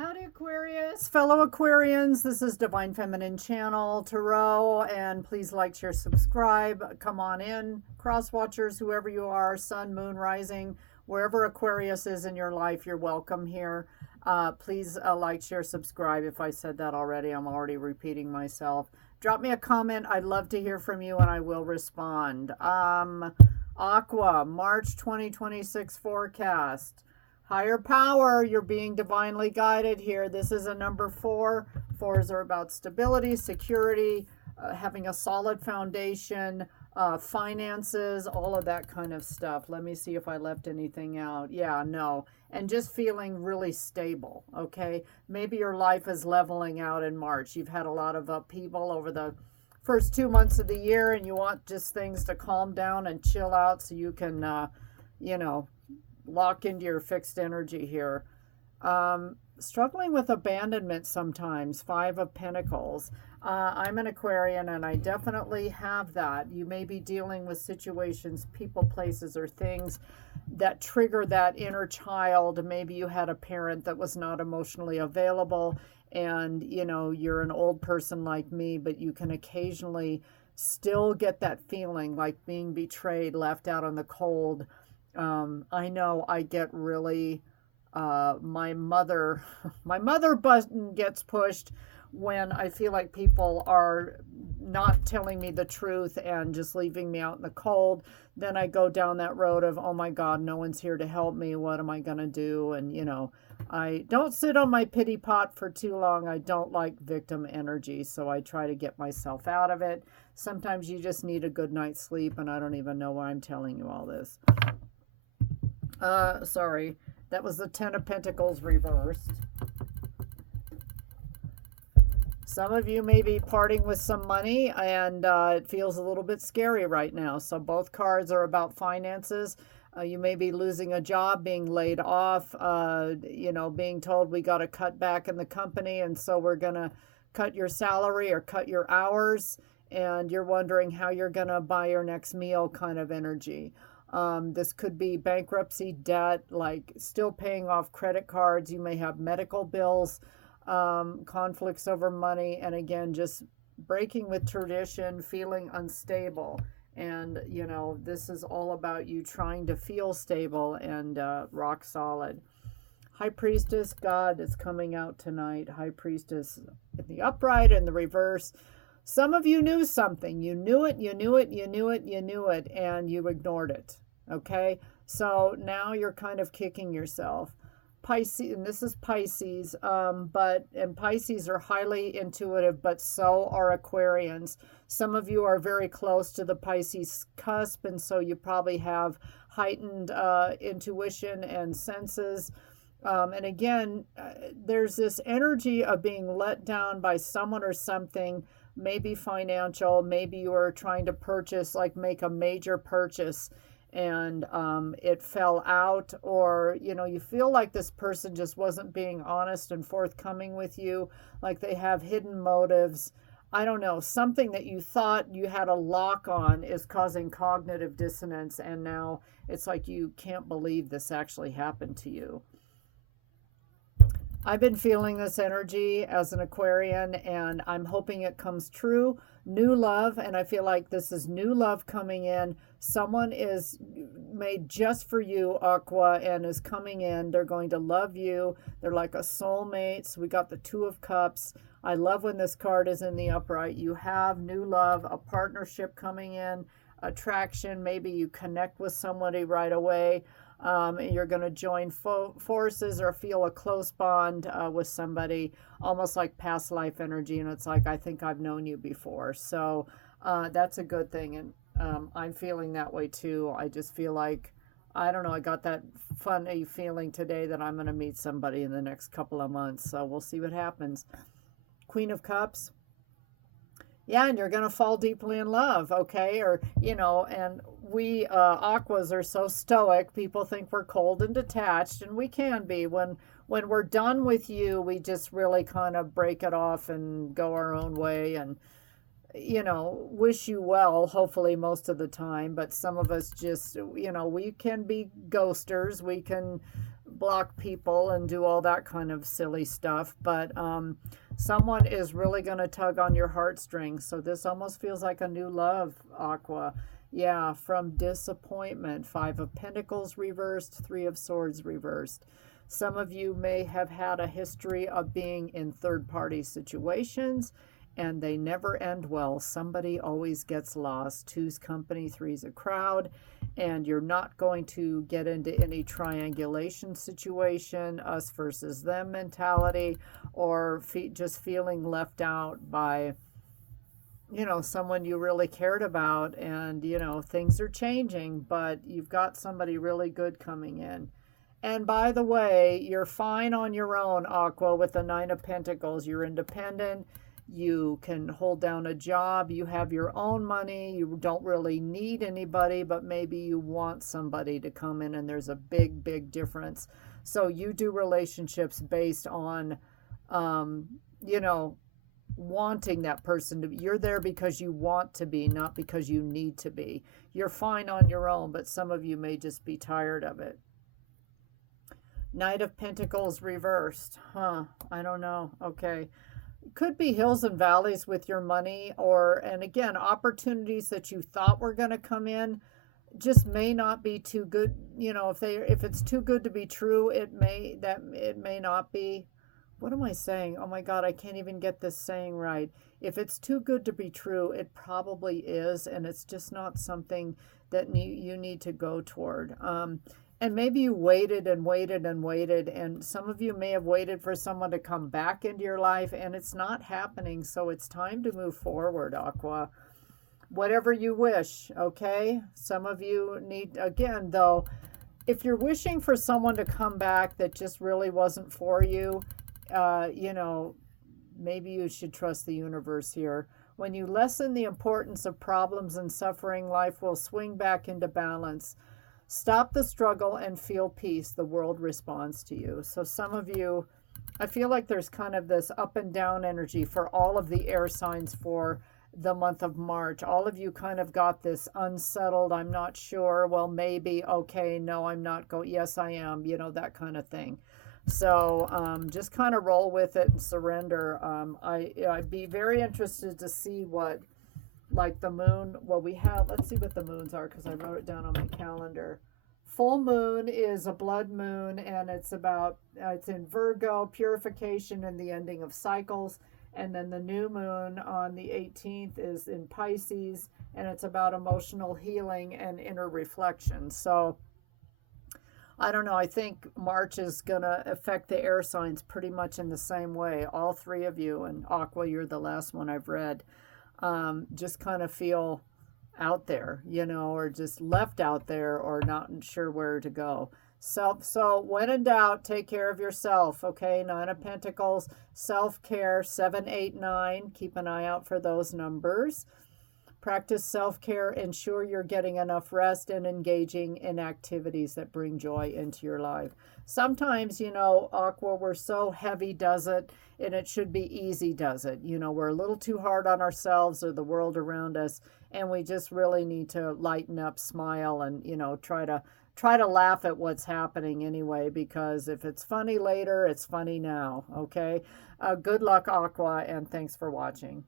Howdy Aquarius, fellow Aquarians, this is Divine Feminine Channel Tarot, and please like, share, subscribe, come on in, cross watchers, whoever you are, sun, moon, rising, wherever Aquarius is in your life, you're welcome here. Please like, share, subscribe. If I said that already, I'm already repeating myself. Drop me a comment, I'd love to hear from you and I will respond. Aqua, March 2026 forecast. Higher power, you're being divinely guided here. This is a number 4. 4s are about stability, security, having a solid foundation, finances, all of that kind of stuff. Let me see if I left anything out. Yeah, no. And just feeling really stable, okay? Maybe your life is leveling out in March. You've had a lot of upheaval over the first 2 months of the year, and you want just things to calm down and chill out so you can, you know, lock into your fixed energy here. Struggling with abandonment sometimes. 5 of Pentacles. I'm an Aquarian and I definitely have that. You may be dealing with situations, people, places, or things that trigger that inner child. Maybe you had a parent that was not emotionally available, and you know, you're an old person like me, but you can occasionally still get that feeling like being betrayed, left out in the cold. I know I get really, my mother, my mother button gets pushed when I feel like people are not telling me the truth and just leaving me out in the cold. Then I go down that road of, oh my God, no one's here to help me. What am I going to do? And, you know, I don't sit on my pity pot for too long. I don't like victim energy, so I try to get myself out of it. Sometimes you just need a good night's sleep, and I don't even know why I'm telling you all this. Sorry, that was the 10 of Pentacles reversed. Some of you may be parting with some money, and it feels a little bit scary right now. So both cards are about finances. You may be losing a job, being laid off, you know, being told we got to cut back in the company, and so we're going to cut your salary or cut your hours, and you're wondering how you're going to buy your next meal kind of energy. This could be bankruptcy, debt, like still paying off credit cards. You may have medical bills, conflicts over money, and again, just breaking with tradition, feeling unstable. And, you know, this is all about you trying to feel stable and rock solid. High Priestess, God is coming out tonight. High Priestess in the upright and the reverse. Some of you knew something. You knew it, you knew it, you knew it, you knew it, and you ignored it. Okay? So now you're kind of kicking yourself. Pisces, and this is Pisces, and Pisces are highly intuitive, but so are Aquarians. Some of you are very close to the Pisces cusp, and so you probably have heightened intuition and senses. And again, there's this energy of being let down by someone or something, maybe financial, maybe you are trying to purchase, like make a major purchase, and it fell out, or you know, you feel like this person just wasn't being honest and forthcoming with you, like they have hidden motives. I don't know, something that you thought you had a lock on is causing cognitive dissonance, and now it's like you can't believe this actually happened to you. I've been feeling this energy as an Aquarian, and I'm hoping it comes true. New love, and I feel like this is new love coming in. Someone is made just for you, Aqua, and is coming in. They're going to love you. They're like a soulmate. So we got the 2 of Cups. I love when this card is in the upright. You have new love, a partnership coming in, attraction. Maybe you connect with somebody right away. You're going to join forces or feel a close bond with somebody, almost like past life energy. And it's like, I think I've known you before. So that's a good thing. And I'm feeling that way too. I just feel like, I don't know, I got that funny feeling today that I'm going to meet somebody in the next couple of months. So we'll see what happens. Queen of Cups. Yeah, and you're going to fall deeply in love, okay? Or, you know, and we Aquas are so stoic. People think we're cold and detached, and we can be. When we're done with you, we just really kind of break it off and go our own way, and you know, wish you well, hopefully most of the time, but some of us just, you know, we can be ghosters. We can block people and do all that kind of silly stuff. But someone is really going to tug on your heartstrings. So this almost feels like a new love, Aqua. Yeah, from disappointment. 5 of Pentacles reversed, 3 of Swords reversed. Some of you may have had a history of being in third-party situations, and they never end well. Somebody always gets lost. 2's company, 3's a crowd, and you're not going to get into any triangulation situation, us versus them mentality, or just feeling left out by, you know, someone you really cared about. And, you know, things are changing, but you've got somebody really good coming in. And by the way, you're fine on your own, Aqua, with the 9 of Pentacles. You're independent. You can hold down a job. You have your own money. You don't really need anybody, but maybe you want somebody to come in, and there's a big, big difference. So you do relationships based on, you know, wanting that person to be. You're there because you want to be, not because you need to be. You're fine on your own, but some of you may just be tired of it. Knight of Pentacles reversed. I don't know. Okay. Could be hills and valleys with your money, or, and again, opportunities that you thought were going to come in just may not be too good. You know, if it's too good to be true, it may not be. What am I saying? Oh my God, I can't even get this saying right. If it's too good to be true, it probably is, and it's just not something that you need to go toward. And maybe you waited and waited and waited, and some of you may have waited for someone to come back into your life, and it's not happening. So it's time to move forward, Aqua. Whatever you wish, okay? Some of you need, again, though, if you're wishing for someone to come back that just really wasn't for you, you know, maybe you should trust the universe here. When you lessen the importance of problems and suffering, life will swing back into balance. Stop the struggle and feel peace. The world responds to you. So some of you, I feel like there's kind of this up and down energy for all of the air signs for the month of March. All of you kind of got this unsettled, I'm not sure, well, maybe, okay, no, I'm not going, yes, I am, you know, that kind of thing. So just kind of roll with it and surrender. I'd be very interested to see what, like the moon, well, we have, let's see what the moons are, because I wrote it down on my calendar. Full moon is a blood moon, and it's about, it's in Virgo, purification and the ending of cycles. And then the new moon on the 18th is in Pisces, and it's about emotional healing and inner reflection. So I don't know, I think March is going to affect the air signs pretty much in the same way. All 3 of you, and Aqua, you're the last one I've read. Just kind of feel out there, you know, or just left out there, or not sure where to go. So when in doubt, take care of yourself, okay? 9 of Pentacles, self-care, 7, 8, 9. Keep an eye out for those numbers. Practice self-care. Ensure you're getting enough rest and engaging in activities that bring joy into your life. Sometimes, you know, Aqua, we're so heavy does it, and it should be easy does it. You know, we're a little too hard on ourselves or the world around us, and we just really need to lighten up, smile, and, you know, try to laugh at what's happening anyway, because if it's funny later, it's funny now, okay? Good luck, Aqua, and thanks for watching.